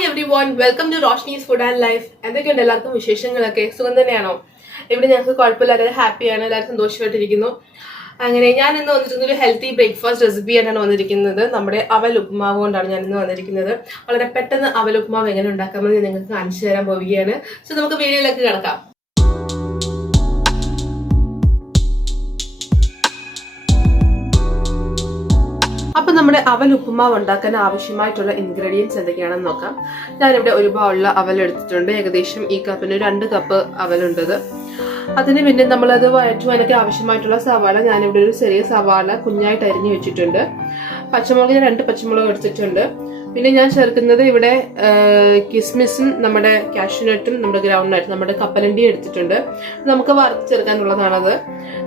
Hi everyone, welcome to ROSHNI's Food and Life. എന്തൊക്കെയുണ്ട് എല്ലാവർക്കും വിശേഷങ്ങളൊക്കെ? സുഖം തന്നെയാണോ? ഇവിടെ ഞങ്ങൾക്ക് കുഴപ്പമില്ലാതെ ഹാപ്പിയാണ്, എല്ലാവരും സന്തോഷമായിട്ടിരിക്കുന്നു. അങ്ങനെ ഞാൻ ഇന്ന് വന്നിരിക്കുന്നത് ഒരു ഹെൽത്തി ബ്രേക്ക്ഫാസ്റ്റ് റെസിപ്പി ആയിട്ടാണ് വന്നിരിക്കുന്നത്. നമ്മുടെ അവൽ ഉപ്മാവ് കൊണ്ടാണ് ഞാൻ ഇന്ന് വന്നിരിക്കുന്നത്. വളരെ പെട്ടെന്ന് അവൽ ഉപ്മാവ് എങ്ങനെ ഉണ്ടാക്കാമെന്ന് നിങ്ങൾക്ക് കാണിച്ചു തരാൻ പോവുകയാണ്. സോ നമുക്ക് വീഡിയോയിലേക്ക് കിടക്കാം. അപ്പോൾ നമ്മുടെ അവൽ ഉപ്പുമാവ് ഉണ്ടാക്കാൻ ആവശ്യമായിട്ടുള്ള ഇൻഗ്രീഡിയൻസ് എന്തൊക്കെയാണെന്ന് നോക്കാം. ഞാനിവിടെ ഒരു ബൗളിൽ അവൽ എടുത്തിട്ടുണ്ട്. ഏകദേശം ഈ കപ്പിന് 2 കപ്പ് അവലുണ്ടത്. അതിന് പിന്നെ നമ്മളത് വഴറ്റുവാനൊക്കെ ആവശ്യമായിട്ടുള്ള സവാള ഞാനിവിടെ ഒരു ചെറിയ സവാള കുഞ്ഞായിട്ട് അരിഞ്ഞു വെച്ചിട്ടുണ്ട്. പച്ചമുളക് 2 പച്ചമുളക് എടുത്തിട്ടുണ്ട്. പിന്നെ ഞാൻ ചേർക്കുന്നത് ഇവിടെ കിസ്മിസും നമ്മുടെ കാഷ്യൂനട്ടും നമ്മുടെ ഗ്രൗണ്ട് നട്ടും നമ്മുടെ കപ്പലണ്ടി എടുത്തിട്ടുണ്ട്. നമുക്ക് വറുത്ത് ചേർക്കാനുള്ളതാണത്.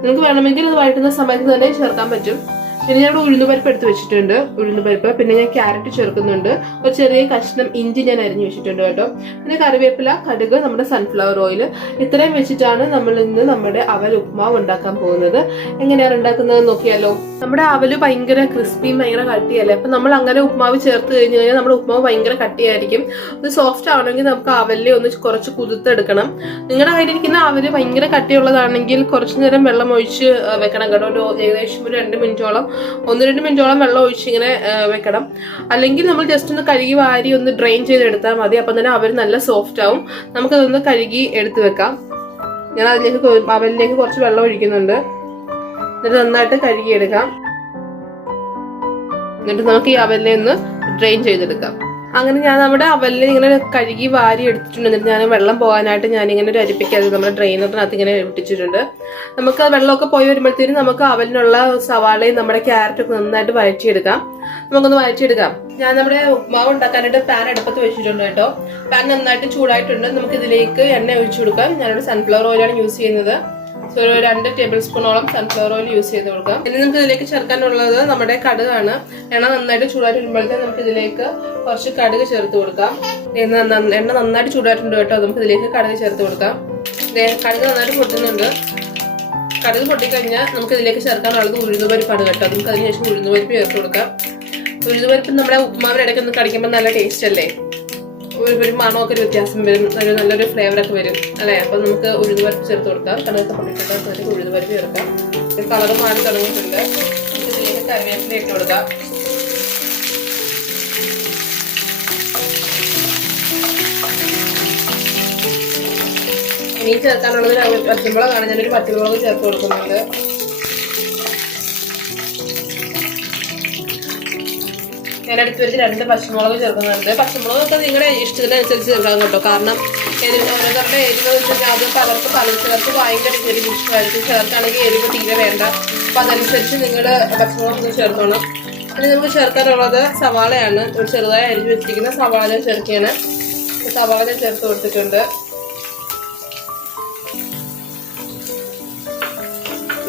നിങ്ങൾക്ക് വേണമെങ്കിൽ അത് വഴറ്റുന്ന സമയത്ത് തന്നെ ചേർക്കാൻ പറ്റും. പിന്നെ ഞാൻ ഉഴുന്നുപരിപ്പ് എടുത്ത് വെച്ചിട്ടുണ്ട്. ഉഴുന്നുപരിപ്പ്, പിന്നെ ഞാൻ ക്യാരറ്റ് ചേർക്കുന്നുണ്ട്. ഒരു ചെറിയ കഷ്ണം ഇഞ്ചി ഞാൻ അരിഞ്ഞു വെച്ചിട്ടുണ്ട് കേട്ടോ. പിന്നെ കറിവേപ്പില, കടുക്, നമ്മുടെ സൺഫ്ലവർ ഓയിൽ, ഇത്രയും വെച്ചിട്ടാണ് നമ്മൾ ഇന്ന് നമ്മുടെ അവൽ ഉപ്മാവ് ഉണ്ടാക്കാൻ പോകുന്നത്. എങ്ങനെയാണ് ഉണ്ടാക്കുന്നത് നോക്കിയാലോ. നമ്മുടെ അവല് ഭയങ്കര ക്രിസ്പിയും ഭയങ്കര കട്ടിയല്ലേ. അപ്പൊ നമ്മൾ അങ്ങനെ ഉപ്മാവ് ചേർത്ത് കഴിഞ്ഞ് കഴിഞ്ഞാൽ നമ്മുടെ ഉപ്മാവ് ഭയങ്കര കട്ടിയായിരിക്കും. അത് സോഫ്റ്റ് ആവണമെങ്കിൽ നമുക്ക് അവലിൽ ഒന്ന് കുറച്ച് കുതിർത്തെടുക്കണം. നിങ്ങളുടെ കയ്യിലിരിക്കുന്ന അവല് ഭയങ്കര കട്ടിയുള്ളതാണെങ്കിൽ കുറച്ചു നേരം വെള്ളം ഒഴിച്ച് വെക്കണം കേട്ടോ. ഏകദേശം ഒരു 2 മിനിറ്റോളം 1-2 മിനിറ്റോളം വെള്ളം ഒഴിച്ച് ഇങ്ങനെ വെക്കണം. അല്ലെങ്കിൽ നമ്മൾ ജസ്റ്റ് ഒന്ന് കഴുകി വാരി ഒന്ന് ഡ്രെയിൻ ചെയ്തെടുത്താൽ മതി. അപ്പം തന്നെ അവൽ നല്ല സോഫ്റ്റ് ആവും. നമുക്കതൊന്ന് കഴുകി എടുത്ത് വെക്കാം. ഞാൻ അവലിലേക്ക് കുറച്ച് വെള്ളം ഒഴിക്കുന്നുണ്ട്. എന്നിട്ട് നന്നായിട്ട് കഴുകിയെടുക്കാം. എന്നിട്ട് നമുക്ക് ഈ അവലിനെ ഒന്ന് ഡ്രെയിൻ ചെയ്തെടുക്കാം. അങ്ങനെ ഞാൻ നമ്മുടെ അവലിനെ ഇങ്ങനെ കഴുകി വാരി എടുത്തിട്ടുണ്ട്. എന്നിട്ട് ഞാൻ വെള്ളം പോകാനായിട്ട് ഞാനിങ്ങനെ ഒരു അരിപ്പിക്കാതെ നമ്മുടെ ഡ്രെയിനറിനകത്ത് ഇങ്ങനെ ഇട്ടിട്ടുണ്ട്. നമുക്ക് ആ വെള്ളമൊക്കെ പോയി വരുമ്പോഴത്തേനും നമുക്ക് അവലിനുള്ള സവാളയും നമ്മുടെ ക്യാരറ്റൊക്കെ നന്നായിട്ട് വഴറ്റിയെടുക്കാം. നമുക്കൊന്ന് വഴറ്റിയെടുക്കാം. ഞാൻ നമ്മുടെ ഉപ്മാവ് ഉണ്ടാക്കാനായിട്ട് പാൻ അടുപ്പത്ത് വെച്ചിട്ടുണ്ട് കേട്ടോ. പാൻ നന്നായിട്ട് ചൂടായിട്ടുണ്ട്. നമുക്ക് ഇതിലേക്ക് എണ്ണ ഒഴിച്ചു കൊടുക്കാം. ഞാനിവിടെ സൺഫ്ലവർ ഓയിലാണ് യൂസ് ചെയ്യുന്നത്. സോ ഒരു 2 ടേബിൾ സ്പൂണോളം സൺഫ്ലവർ ഓയിൽ യൂസ് ചെയ്ത് കൊടുക്കാം. ഇനി നമുക്ക് ഇതിലേക്ക് ചേർക്കാനുള്ളത് നമ്മുടെ കടുകാണ്. എണ്ണ നന്നായിട്ട് ചൂടായിട്ട് വരുമ്പോഴത്തേക്ക് നമുക്ക് ഇതിലേക്ക് കുറച്ച് കടുക് ചേർത്ത് കൊടുക്കാം. എണ്ണ നന്നായിട്ട് ചൂടായിട്ടുണ്ട് കേട്ടോ. നമുക്ക് ഇതിലേക്ക് കടുക് ചേർത്ത് കൊടുക്കാം. കടുക് നന്നായിട്ട് പൊട്ടുന്നുണ്ട്. കടുക് പൊട്ടിക്കഴിഞ്ഞാൽ നമുക്ക് ഇതിലേക്ക് ചേർക്കാനുള്ളത് ഉഴുന്നുപരിപ്പാണ് കേട്ടോ. നമുക്ക് അതിനുശേഷം ഉഴുന്നുപരിപ്പ് ചേർത്ത് കൊടുക്കാം. ഉഴുന്നുപരിപ്പ് നമ്മുടെ ഉപ്മാവിന് ഇടയ്ക്ക് ഒന്ന് കടിക്കുമ്പോൾ നല്ല ടേസ്റ്റ് അല്ലേ. ഒരു മണമൊക്കെ ഒരു വ്യത്യാസം വരും, നല്ലൊരു ഫ്ലേവറൊക്കെ വരും അല്ലേ. അപ്പൊ നമുക്ക് ഉഴുന്നുപരിപ്പ് ചേർത്ത് കൊടുക്കാം. കടുകൊക്കെ പൊട്ടിച്ചിട്ട് ഉഴുന്നുപരിപ്പ് ചേർക്കാം. കളറ് മാറി തുടങ്ങിയിട്ടുണ്ട്. ഇതിലേക്ക് കറിവേപ്പില ഇട്ട് കൊടുക്കാം. ഇനി ചേർക്കാനുള്ളത് പച്ചമുളകാണ്. ഞാനൊരു പച്ചമുളക് ചേർത്ത് കൊടുക്കുന്നുണ്ട്. ഞാൻ എടുത്ത് വെച്ച് 2 പച്ചമുളക് ചേർക്കുന്നുണ്ട്. പച്ചമുളകൊക്കെ നിങ്ങളുടെ ഇഷ്ടത്തിനനുസരിച്ച് ചേർക്കാം കേട്ടോ. കാരണം ഓരോരുത്തരുടെ എരിവ് വെച്ചാൽ അത് ചിലർക്ക് ഭയങ്കര എരിവ് ഇഷ്ടമായിരിക്കും. ചിലർക്കാണെങ്കിൽ എരിവ് തീരെ വേണ്ട. അപ്പൊ അതനുസരിച്ച് നിങ്ങൾ പച്ചമുളക് ചേർത്തോണം. ഇനി നമുക്ക് ചേർക്കാനുള്ളത് സവാളയാണ്. ഒരു ചെറുതായി അരിഞ്ഞു വെച്ചിരിക്കുന്ന സവാള ഞാൻ ചേർക്കുകയാണ്. സവാള ഞാൻ ചേർത്ത് കൊടുത്തിട്ടുണ്ട്.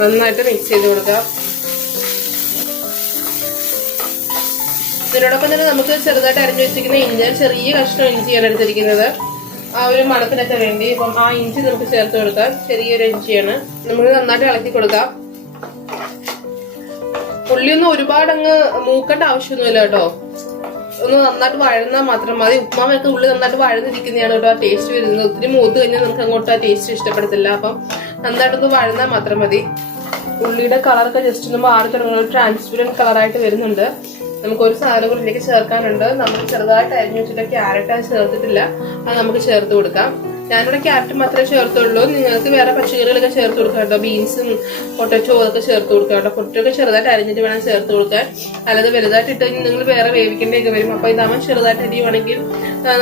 നന്നായിട്ട് മിക്സ് ചെയ്ത് കൊടുക്കാം. ഇതിനോടൊപ്പം തന്നെ നമുക്ക് ചെറുതായിട്ട് അരിഞ്ഞു വെച്ചിരിക്കുന്ന ഇഞ്ചി, ചെറിയ കഷ്ണം ഇഞ്ചിയാണ് എടുത്തിരിക്കുന്നത്. ആ ഒരു മണത്തിനൊക്കെ വേണ്ടി. അപ്പം ആ ഇഞ്ചി നമുക്ക് ചേർത്ത് കൊടുക്കാം. ചെറിയൊരു ഇഞ്ചിയാണ്. നമ്മൾ നന്നായിട്ട് ഇളക്കി കൊടുക്കാം. ഉള്ളിയൊന്നും ഒരുപാട് അങ്ങ് മൂക്കേണ്ട ആവശ്യമൊന്നുമില്ല കേട്ടോ. ഒന്ന് നന്നായിട്ട് വഴന്നാൽ മാത്രം മതി. ഉപ്മാവൊക്കെ ഉള്ളി നന്നായിട്ട് വഴന്നിരിക്കുന്നതാണ് കേട്ടോ ആ ടേസ്റ്റ് വരുന്നത്. ഒത്തിരി മൂത്ത് കഴിഞ്ഞാൽ നമുക്ക് അങ്ങോട്ട് ആ ടേസ്റ്റ് ഇഷ്ടപ്പെടത്തില്ല. അപ്പം നന്നായിട്ടൊന്ന് വഴന്നാൽ മാത്രം മതി. ഉള്ളിയുടെ കളറൊക്കെ ജസ്റ്റ് ഒന്ന് മാറി തുടങ്ങുന്ന ട്രാൻസ്പെറന്റ് കളറായിട്ട് വരുന്നുണ്ട്. നമുക്കൊരു സാധനം കൂടി ഇതിലേക്ക് ചേർക്കാനുണ്ട്. നമ്മൾ ചെറുതായിട്ട് അരിഞ്ഞു വെച്ചിട്ട് ക്യാരറ്റ് അത് ചേർത്തിട്ടില്ല. അത് നമുക്ക് ചേർത്ത് കൊടുക്കാം. ഞാനിവിടെ ക്യാരറ്റ് മാത്രമേ ചേർത്തുള്ളൂ. നിങ്ങൾക്ക് വേറെ പച്ചക്കറികളൊക്കെ ചേർത്ത് കൊടുക്കാം കേട്ടോ. ബീൻസും പൊട്ടറ്റോ അതൊക്കെ ചേർത്ത് കൊടുക്കാം കേട്ടോ. പൊട്ടറ്റോ ഒക്കെ ചെറുതായിട്ട് അരിഞ്ഞിട്ട് വേണം ചേർത്ത് കൊടുക്കാൻ. അല്ലാതെ വലുതായിട്ട് ഇട്ട് കഴിഞ്ഞാൽ നിങ്ങൾ വേറെ വേവിക്കേണ്ടിയൊക്കെ വരും. അപ്പൊ ഇതാകുമ്പോൾ ചെറുതായിട്ട് അരിയുവാണെങ്കിൽ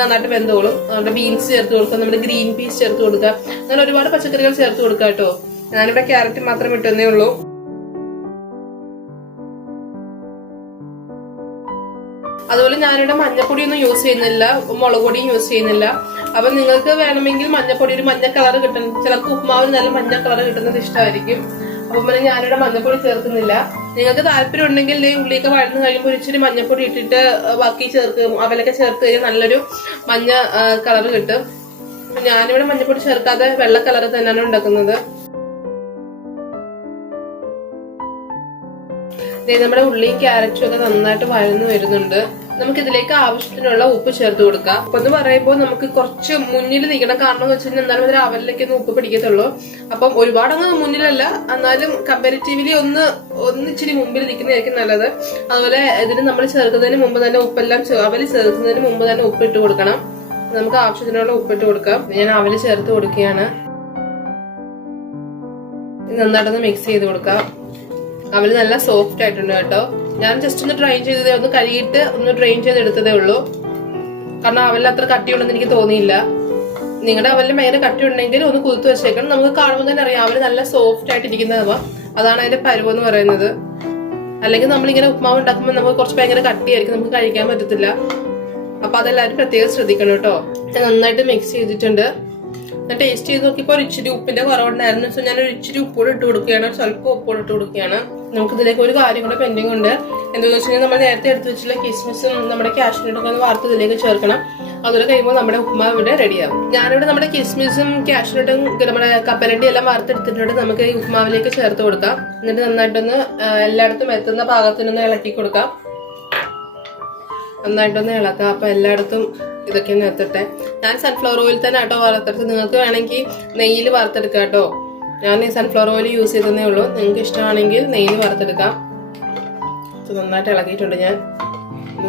നന്നായിട്ട് വെന്തോളും. അതുകൊണ്ട് ബീൻസ് ചേർത്ത് കൊടുക്കാം. നമ്മുടെ ഗ്രീൻ പീസ് ചേർത്ത് കൊടുക്കാം. അങ്ങനെ ഒരുപാട് പച്ചക്കറികൾ ചേർത്ത് കൊടുക്കാം കേട്ടോ. ഞാനിവിടെ ക്യാരറ്റ് മാത്രം ഇട്ടെന്നേ ഉള്ളൂ. അതുപോലെ ഞാനിവിടെ മഞ്ഞപ്പൊടിയൊന്നും യൂസ് ചെയ്യുന്നില്ല, മുളക് പൊടിയും യൂസ് ചെയ്യുന്നില്ല. അപ്പൊ നിങ്ങൾക്ക് വേണമെങ്കിൽ മഞ്ഞപ്പൊടി ഒരു മഞ്ഞ കളർ കിട്ടും. ചിലർക്ക് ഉപ്മാവിന് നല്ല മഞ്ഞ കളർ കിട്ടുന്നത് ഇഷ്ടമായിരിക്കും. അപ്പൊ പിന്നെ ഞാനിവിടെ മഞ്ഞപ്പൊടി ചേർക്കുന്നില്ല. നിങ്ങൾക്ക് താല്പര്യം ഉണ്ടെങ്കിൽ ഉള്ളിയൊക്കെ വഴന്ന് കഴിയുമ്പോൾ ഇച്ചിരി മഞ്ഞപ്പൊടി ഇട്ടിട്ട് ബാക്കി അവലൊക്കെ ചേർത്ത് കഴിഞ്ഞാൽ നല്ലൊരു മഞ്ഞ കളർ കിട്ടും. ഞാനിവിടെ മഞ്ഞപ്പൊടി ചേർക്കാതെ വെള്ള കളർ തന്നെയാണ് ഉണ്ടാക്കുന്നത്. നമ്മുടെ ഉള്ളിയും ക്യാരറ്റും ഒക്കെ നന്നായിട്ട് വഴന്ന് വരുന്നുണ്ട്. നമുക്ക് ഇതിലേക്ക് ആവശ്യത്തിനുള്ള ഉപ്പ് ചേർത്ത് കൊടുക്കാം. ഉപ്പ് എന്ന് പറയുമ്പോൾ നമുക്ക് കുറച്ച് മുന്നിൽ നിൽക്കണം. കാരണം എന്ന് വെച്ചാൽ എന്നാലും അതിൽ അവലിലേക്കൊന്നും ഉപ്പ് പിടിക്കത്തുള്ളൂ. അപ്പം ഒരുപാടങ്ങ് മുന്നിലല്ല, എന്നാലും കമ്പാരിറ്റീവ്ലി ഒന്ന് ഇച്ചിരി മുമ്പിൽ നിൽക്കുന്നതായിരിക്കും നല്ലത്. അതുപോലെ ഇതിന് നമ്മൾ ചേർക്കുന്നതിന് മുമ്പ് തന്നെ ഉപ്പെല്ലാം അവല് ചേർക്കുന്നതിന് മുമ്പ് തന്നെ ഉപ്പിട്ട് കൊടുക്കണം. നമുക്ക് ആവശ്യത്തിനുള്ള ഉപ്പിട്ട് കൊടുക്കാം. ഞാൻ അവല് ചേർത്ത് കൊടുക്കുകയാണ്. നന്നായിട്ടൊന്ന് മിക്സ് ചെയ്ത് കൊടുക്കാം. അവല് നല്ല സോഫ്റ്റ് ആയിട്ടുണ്ട് കേട്ടോ. ഞാൻ ജസ്റ്റ് ഒന്ന് ഡ്രെയിൻ ചെയ്തതേ, ഒന്ന് കഴുകിയിട്ട് ഒന്ന് ഡ്രെയിൻ ചെയ്തെടുത്തതേ ഉള്ളൂ. കാരണം അവലിൽ അത്ര കട്ടിയുണ്ടെന്ന് എനിക്ക് തോന്നിയില്ല. നിങ്ങളുടെ അവലിൽ ഭയങ്കര കട്ടി ഉണ്ടെങ്കിൽ ഒന്ന് കുതിർത്ത് വെച്ചേക്കണം. നമുക്ക് കാണുമ്പോൾ തന്നെ അറിയാം അവല് നല്ല സോഫ്റ്റ് ആയിട്ട് ഇരിക്കുന്നതാവാം. അതാണ് അതിന്റെ പരുവം എന്ന് പറയുന്നത്. അല്ലെങ്കിൽ നമ്മളിങ്ങനെ ഉപ്മാവ് ഉണ്ടാക്കുമ്പോൾ നമുക്ക് കുറച്ച് ഭയങ്കര കട്ടിയായിരിക്കും, നമുക്ക് കഴിക്കാൻ പറ്റത്തില്ല. അപ്പൊ അതെല്ലാവരും പ്രത്യേകം ശ്രദ്ധിക്കണം കേട്ടോ. ഞാൻ നന്നായിട്ട് മിക്സ് ചെയ്തിട്ടുണ്ട്. ഞാൻ ടേസ്റ്റ് ചെയ്ത് നോക്കിയപ്പോൾ ഒരു ഇച്ചിരി ഉപ്പിന്റെ കുറവുണ്ടായിരുന്നു. സോ ഞാൻ ഒരു ഇച്ചിരി ഉപ്പോട് ഇട്ട് കൊടുക്കുകയാണ്, സ്വല്പം ഉപ്പോട് ഇട്ട് കൊടുക്കുകയാണ്. നമുക്ക് ഇതിലേക്ക് ഒരു കാര്യം കൂടെ പെൻഡിങ് ഉണ്ട്. എന്താണെന്ന് വെച്ച് കഴിഞ്ഞാൽ നമ്മൾ നേരത്തെ എടുത്ത് വെച്ചിട്ടുള്ള കിസ്മിസും നമ്മുടെ കാഷ്യൂനട്ടൊക്കെ ഒന്ന് വാർത്ത് ഇതിലേക്ക് ചേർക്കണം. അതുപോലെ കഴിയുമ്പോൾ നമ്മുടെ ഉപ്മാവ് ഇവിടെ റെഡിയാവും. ഞാനിവിടെ നമ്മുടെ കിസ്മിസും കാഷ്യൂനട്ടും നമ്മുടെ കപ്പലണ്ടി എല്ലാം വാർത്തെടുത്തിട്ടുണ്ട്. നമുക്ക് ഈ ഉപ്മാവിലേക്ക് ചേർത്ത് കൊടുക്കാം. എന്നിട്ട് നന്നായിട്ടൊന്ന് എല്ലായിടത്തും എത്തുന്ന പാകത്തിനൊന്ന് ഇളക്കി കൊടുക്കാം. നന്നായിട്ടൊന്ന് ഇളക്കാം. അപ്പൊ എല്ലായിടത്തും ഇതൊക്കെ ഒന്ന് എത്തട്ടെ. ഞാൻ സൺഫ്ലവർ ഓയിൽ തന്നെ കേട്ടോ വറുത്തെടുത്ത്. നിങ്ങൾക്ക് വേണമെങ്കിൽ നെയ്യിൽ വറുത്തെടുക്കാം കേട്ടോ. ഞാൻ സൺഫ്ലവർ ഓയിൽ യൂസ് ചെയ്തതേ ഉള്ളൂ. നിങ്ങൾക്ക് ഇഷ്ടമാണെങ്കിൽ നെയ്യിൽ വറുത്തെടുക്കാം. നന്നായിട്ട് ഇളക്കിയിട്ടുണ്ട് ഞാൻ.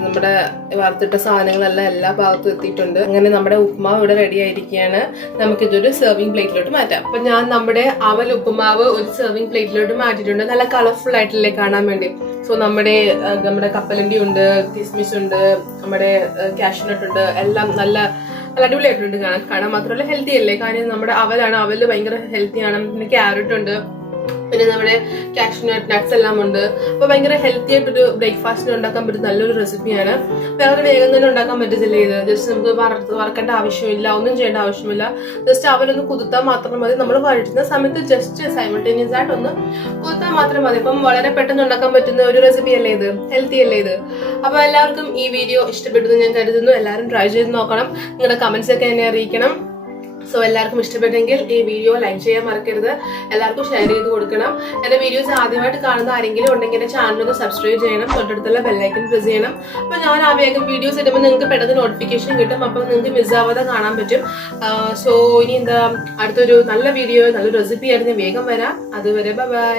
നമ്മുടെ വറുത്തിട്ട സാധനങ്ങളെല്ലാം എല്ലാ ഭാഗത്തും എത്തിയിട്ടുണ്ട്. അങ്ങനെ നമ്മുടെ ഉപ്മാവ് ഇവിടെ റെഡി ആയിരിക്കുകയാണ്. നമുക്കിതൊരു സെർവിങ് പ്ലേറ്റിലോട്ട് മാറ്റാം. അപ്പൊ ഞാൻ നമ്മുടെ അവൽ ഉപ്പുമാവ് ഒരു സെർവിങ് പ്ലേറ്റിലോട്ട് മാറ്റിയിട്ടുണ്ട്. നല്ല കളർഫുൾ ആയിട്ടല്ലേ കാണാൻ വേണ്ടി. സോ നമ്മുടെ കപ്പലണ്ടി ഉണ്ട്, കിസ്മിസ് ഉണ്ട്, നമ്മുടെ കാഷ്യൂനട്ട് ഉണ്ട്, എല്ലാം നല്ല അടിപൊളിയായിട്ടുണ്ട് കാണാൻ മാത്രമല്ല ഹെൽത്തി അല്ലേ. കാര്യം നമ്മുടെ അവലാണ്, അവല് ഭയങ്കര ഹെൽത്തിയാണ്. പിന്നെ ക്യാരറ്റ് ഉണ്ട്, പിന്നെ നമ്മുടെ കാഷ്യൂനട്ട് നട്ട്സ് എല്ലാം ഉണ്ട്. അപ്പൊ ഭയങ്കര ഹെൽത്തി ആയിട്ടൊരു ബ്രേക്ക്ഫാസ്റ്റിന് ഉണ്ടാക്കാൻ പറ്റും നല്ലൊരു റെസിപ്പിയാണ്. വേറെ വേഗം തന്നെ ഉണ്ടാക്കാൻ പറ്റത്തില്ല ഇത്. ജസ്റ്റ് നമുക്ക് വറക്കേണ്ട ആവശ്യമില്ല, ഒന്നും ചെയ്യേണ്ട ആവശ്യമില്ല. ജസ്റ്റ് അവരൊന്ന് കുതിർത്താൽ മാത്രം മതി. നമ്മൾ വഴറ്റുന്ന സമയത്ത് ജസ്റ്റ് സൈമൾട്ടേനിയസ് ആയിട്ട് ഒന്ന് കുതിർത്താൽ മാത്രം മതി. അപ്പം വളരെ പെട്ടെന്ന് ഉണ്ടാക്കാൻ പറ്റുന്ന ഒരു റെസിപ്പി അല്ലേ ഇത്, ഹെൽത്തി അല്ലേ ഇത്. അപ്പൊ എല്ലാവർക്കും ഈ വീഡിയോ ഇഷ്ടപ്പെട്ടെന്ന് ഞാൻ കരുതുന്നു. എല്ലാവരും ട്രൈ ചെയ്ത് നോക്കണം. നിങ്ങളുടെ കമന്റ്സ് ഒക്കെ എന്നെ അറിയിക്കണം. സോ എല്ലാവർക്കും ഇഷ്ടപ്പെട്ടെങ്കിൽ ഈ വീഡിയോ ലൈക്ക് ചെയ്യാൻ മറക്കരുത്. എല്ലാവർക്കും ഷെയർ ചെയ്ത് കൊടുക്കണം. എന്റെ വീഡിയോസ് ആദ്യമായിട്ട് കാണുന്ന ആരെങ്കിലും ഉണ്ടെങ്കിൽ എന്റെ ചാനൽ ഒന്ന് സബ്സ്ക്രൈബ് ചെയ്യണം. തൊട്ടടുത്തുള്ള ബെല്ലൈക്കൺ പ്രസ് ചെയ്യണം. അപ്പൊ ഞാൻ ആ വേഗം വീഡിയോസ് ഇടുമ്പോൾ നിങ്ങൾക്ക് പെട്ടെന്ന് നോട്ടിഫിക്കേഷൻ കിട്ടും. അപ്പൊ നിങ്ങൾക്ക് മിസ്സാവാതെ കാണാൻ പറ്റും. സോ ഇനി എന്താ, അടുത്തൊരു നല്ല വീഡിയോ, നല്ലൊരു റെസിപ്പി ആയിട്ട് ഞാൻ വേഗം വരാം. അതുവരെ ബൈ.